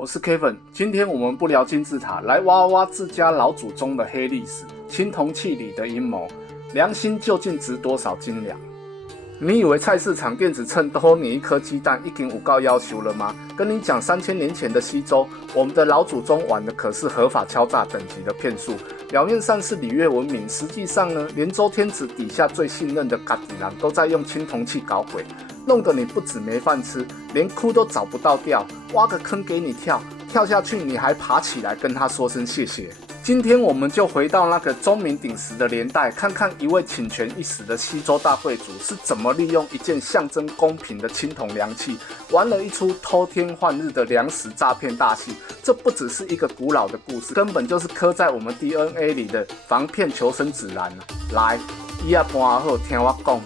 我是 Kevin， 今天我们不聊金字塔，来挖挖自家老祖宗的黑历史，青铜器里的阴谋，良心究竟值多少斤两？你以为菜市场电子秤多你一颗鸡蛋已经有够要求了吗？跟你讲，3000年前的西周，我们的老祖宗玩的可是合法敲诈等级的骗术。表面上是礼乐文明，实际上呢，连周天子底下最信任的家己人都在用青铜器搞鬼，弄得你不止没饭吃，连哭都找不到调，挖个坑给你跳，跳下去你还爬起来跟他说声谢谢。今天我们就回到那个钟鸣鼎食的年代，看看一位倾权一时的西周大贵族是怎么利用一件象征公平的青铜良器，玩了一出偷天换日的粮食诈骗大戏。这不只是一个古老的故事，根本就是刻在我们 DNA 里的防骗求生指南。来，以下搬好听我讲。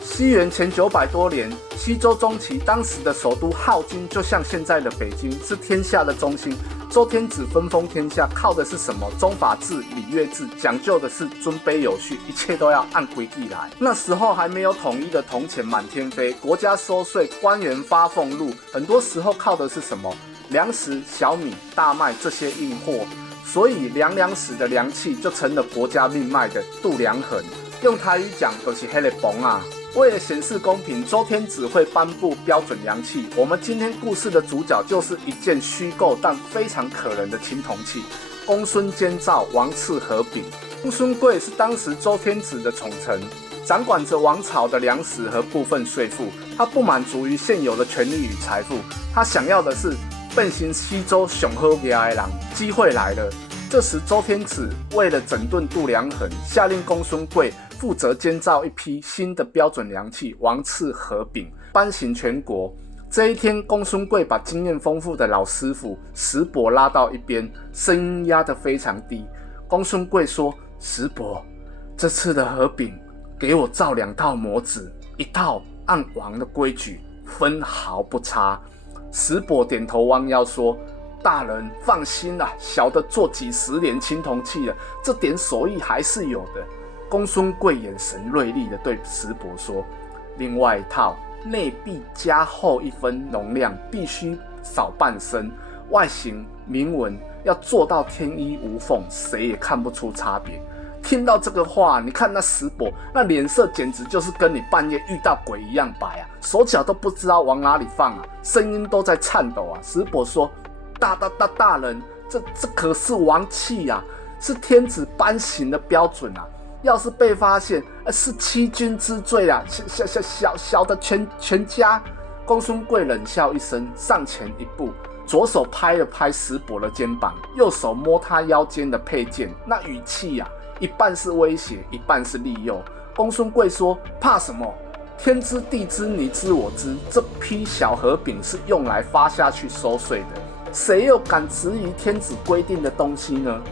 西元前900多年，西周中期，当时的首都镐京就像现在的北京，是天下的中心。周天子分封天下，靠的是什么？宗法制、礼乐制，讲究的是尊卑有序，一切都要按规矩来。那时候还没有统一的铜钱满天飞，国家收税，官员发俸禄，很多时候靠的是什么？粮食、小米、大麦这些硬货。所以粮食的良器就成了国家命脉的度量衡。用台语讲就是那个崩啊。为了显示公平，周天子会颁布标准良器。我们今天故事的主角就是一件虚构但非常可人的青铜器——公孙监造王赐和饼。公孙贵是当时周天子的宠臣，掌管着王朝的粮食和部分税赋。他不满足于现有的权力与财富，他想要的是变成西周上好的人。机会来了，这时周天子为了整顿度量衡，下令公孙贵负责监造一批新的标准良器王赐和饼，颁行全国。这一天，公孙贵把经验丰富的老师傅石伯拉到一边，声音压得非常低。公孙贵说：“石伯，这次的和饼给我造2套模子，一套按王的规矩，分毫不差。”石伯点头弯腰说：“大人放心啦，小的做几10年青铜器了，这点手艺还是有的。”公孙贵眼神锐利地对石伯说：“另外一套内壁加厚1分容量，必须少半升，外形铭文要做到天衣无缝，谁也看不出差别。”听到这个话，你看那石伯那脸色简直就是跟你半夜遇到鬼一样白啊，手脚都不知道往哪里放啊，声音都在颤抖啊。石伯说：“大人，这可是王器啊，是天子颁行的标准啊。要是被发现，是欺君之罪啊！小的全家。”公孙贵冷笑一声，上前一步，左手拍了拍石伯的肩膀，右手摸他腰间的佩剑，那语气啊，一半是威胁，一半是利诱。公孙贵说：“怕什么？天知地知，你知我知，这批小和饼是用来发下去收税的，谁又敢质疑天子规定的东西呢？”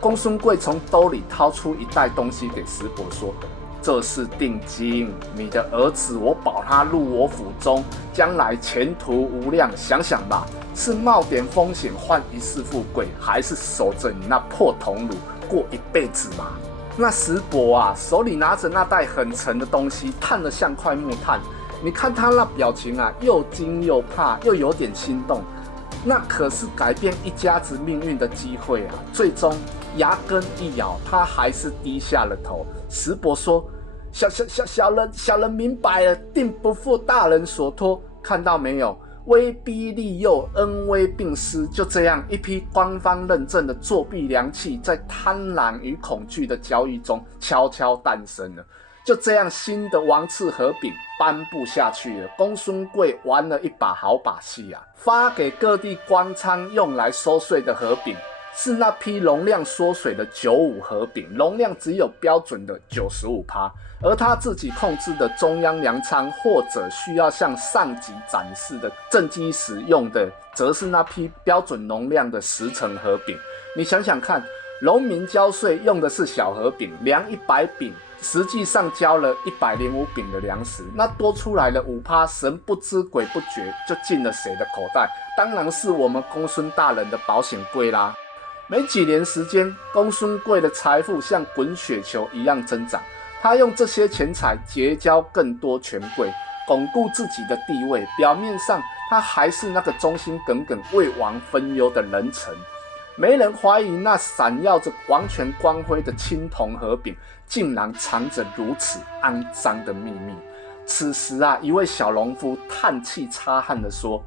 公孙贵从兜里掏出一袋东西给石伯说：“这是定金，你的儿子我保他入我府中，将来前途无量。想想吧，是冒点风险换一世富贵，还是守着你那破铜炉过一辈子嘛？”那石伯啊，手里拿着那袋很沉的东西，探得像块木炭。你看他那表情啊，又惊又怕，又有点心动。那可是改变一家子命运的机会啊！最终牙根一咬，他还是低下了头。石伯说：“小人明白了，定不负大人所托。看到没有，威逼利诱，恩威并施，就这样一批官方认证的作弊良器，在贪婪与恐惧的交易中悄悄诞生了。”就这样，新的王赐和饼颁布下去了。公孙贵玩了一把好把戏啊！发给各地官仓用来收税的和饼，是那批容量缩水的95和饼，容量只有标准的 95%， 而他自己控制的中央粮仓或者需要向上级展示的正机时用的，则是那批标准容量的10成和饼。你想想看，农民交税用的是小和饼，量100饼。实际上交了105饼的粮食，那多出来的5%，神不知鬼不觉就进了谁的口袋？当然是我们公孙大人的保险柜啦。没几年时间，公孙贵的财富像滚雪球一样增长，他用这些钱财结交更多权贵，巩固自己的地位。表面上他还是那个忠心耿耿、为王分忧的人臣。没人怀疑那闪耀着王权光辉的青铜盒饼竟然藏着如此肮脏的秘密。此时啊，一位小农夫叹气擦汗地说：“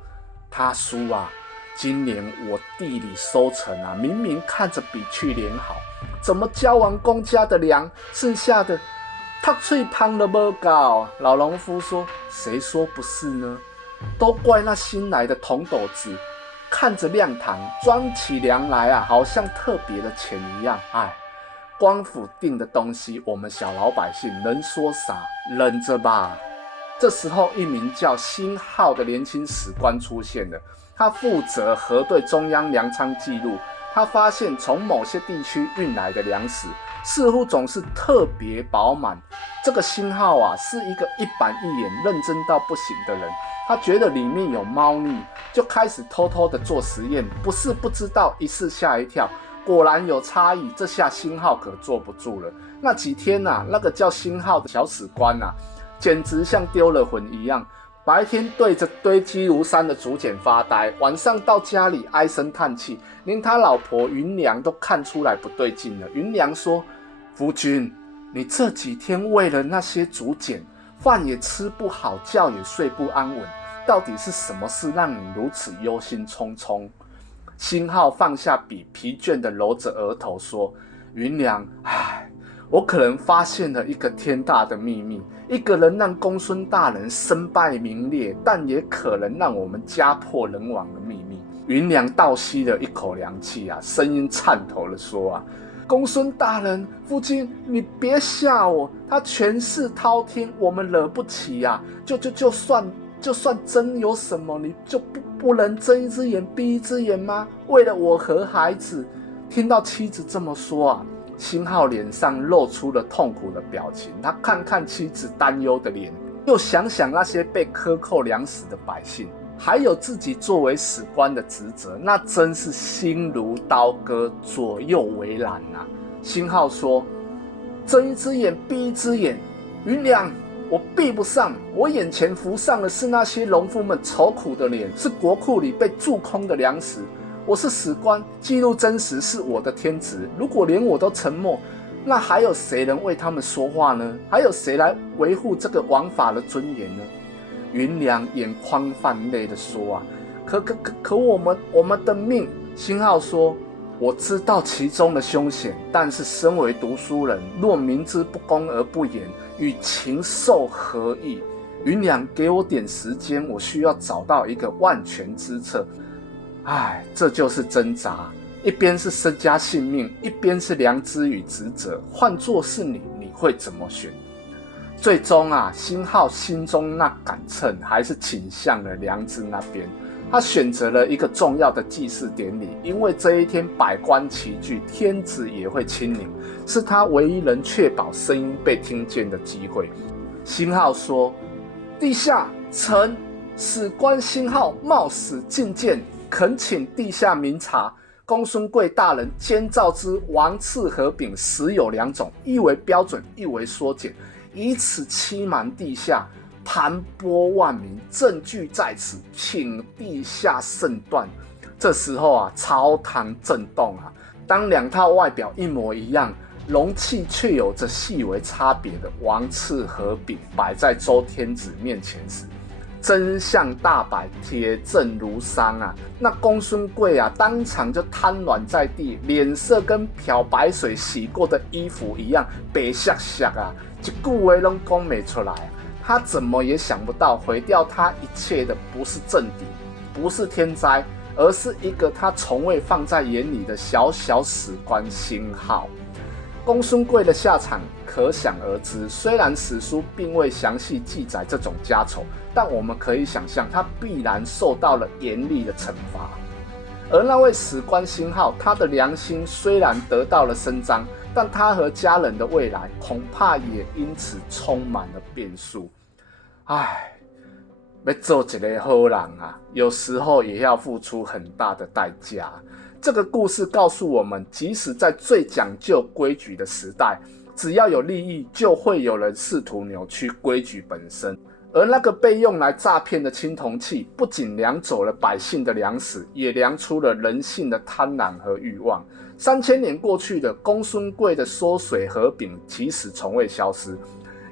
他叔啊，今年我地里收成啊，明明看着比去年好，怎么交完公家的粮，剩下的他最胖了不高？”老农夫说：“谁说不是呢？都怪那新来的铜斗子。看着亮堂，装起粮来啊，好像特别的钱一样。哎，官府定的东西，我们小老百姓能说啥？忍着吧。”这时候，一名叫辛浩的年轻史官出现了，他负责核对中央粮仓记录。他发现从某些地区运来的粮食似乎总是特别饱满。这个辛浩啊，是一个一板一眼、认真到不行的人。他觉得里面有猫腻，就开始偷偷的做实验。不是不知道，一试吓一跳，果然有差异。这下辛浩可坐不住了。那几天啊，那个叫辛浩的小史官啊，简直像丢了魂一样。白天对着堆积如山的竹简发呆，晚上到家里唉声叹气，连他老婆云良都看出来不对劲了。云良说：“夫君，你这几天为了那些竹简，饭也吃不好，觉也睡不安稳，到底是什么事让你如此忧心忡忡？”辛浩放下笔，疲倦地揉着额头说：“云良，我可能发现了一个天大的秘密，一个能让公孙大人身败名裂，但也可能让我们家破人亡的秘密。”云良倒吸了一口凉气啊，声音颤抖地说：“啊，公孙大人，夫君，你别吓我，他权势滔天，我们惹不起啊！就算真有什么，你就不能睁一只眼闭一只眼吗？为了我和孩子。”听到妻子这么说啊，辛浩脸上露出了痛苦的表情。他看看妻子担忧的脸，又想想那些被克扣粮食的百姓，还有自己作为史官的职责，那真是心如刀割，左右为难啊。辛浩说：“睁一只眼闭一只眼，云良，我闭不上。我眼前浮上的是那些农夫们愁苦的脸，是国库里被贮空的粮食。我是史官，记录真实是我的天职。如果连我都沉默，那还有谁能为他们说话呢？还有谁来维护这个王法的尊严呢？”云良眼眶泛泪地说：“啊，可我们的命。”辛浩说：“我知道其中的凶险，但是身为读书人，若明知不公而不言，与禽兽何异？云良，给我点时间，我需要找到一个万全之策。”这就是挣扎，一边是身家性命，一边是良知与职责。换作是你会怎么选？最终啊，辛浩心中那杆秤还是倾向了良知那边。他选择了一个重要的祭祀典礼，因为这一天百官齐聚，天子也会亲临，是他唯一能确保声音被听见的机会。辛浩说：“陛下，臣史官辛浩冒死进谏，恳请陛下明察，公孙贵大人监造之王赐盒饼实有2种，一为标准，一为缩减，以此欺瞒陛下，盘剥万民，证据在此，请陛下慎断。”这时候啊，朝堂震动啊，当2套外表一模一样，容器却有着细微差别的王赐盒饼摆在周天子面前时，真相大白，铁证如山啊！那公孙贵啊，当场就瘫软在地，脸色跟漂白水洗过的衣服一样白歆歆啊，一句话都说不出来。他怎么也想不到，毁掉他一切的不是政敌，不是天灾，而是一个他从未放在眼里的小小史官辛浩。公孙贵的下场可想而知，虽然史书并未详细记载这种家丑，但我们可以想象他必然受到了严厉的惩罚。而那位史官辛浩，他的良心虽然得到了伸张，但他和家人的未来恐怕也因此充满了变数。要做一个好人啊，有时候也要付出很大的代价。这个故事告诉我们，即使在最讲究规矩的时代，只要有利益，就会有人试图扭曲规矩本身。而那个被用来诈骗的青铜器，不仅量走了百姓的粮食，也量出了人性的贪婪和欲望。3000年过去了，公孙贵的缩水河饼其实从未消失。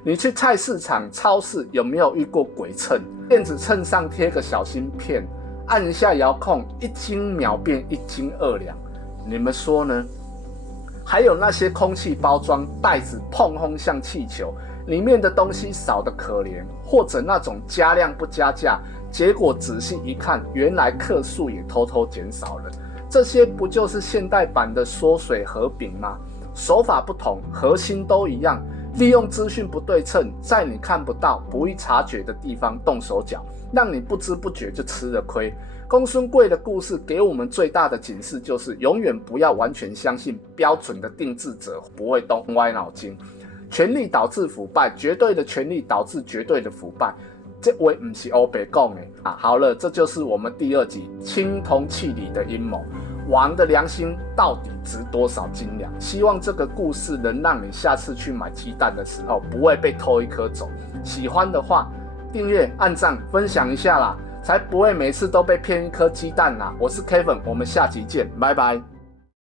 你去菜市场、超市有没有遇过鬼秤？电子秤上贴个小芯片，按一下遥控，1斤秒变1斤2两。你们说呢？还有那些空气包装袋子碰轰像气球，里面的东西少得可怜，或者那种加量不加价，结果仔细一看，原来克数也偷偷减少了。这些不就是现代版的缩水河饼吗？手法不同，核心都一样，利用资讯不对称，在你看不到、不易察觉的地方动手脚，让你不知不觉就吃了亏。公孙贵的故事给我们最大的警示就是，永远不要完全相信标准的定制者不会动歪脑筋。权力导致腐败，绝对的权力导致绝对的腐败，这位不是欧北讲的啊。好了，这就是我们第2集青铜器里的阴谋。王的良心到底值多少斤两？希望这个故事能让你下次去买鸡蛋的时候不会被偷1颗走。喜欢的话，订阅、按赞、分享一下啦，才不会每次都被骗1颗鸡蛋啦。我是 Kevin， 我们下集见，拜拜。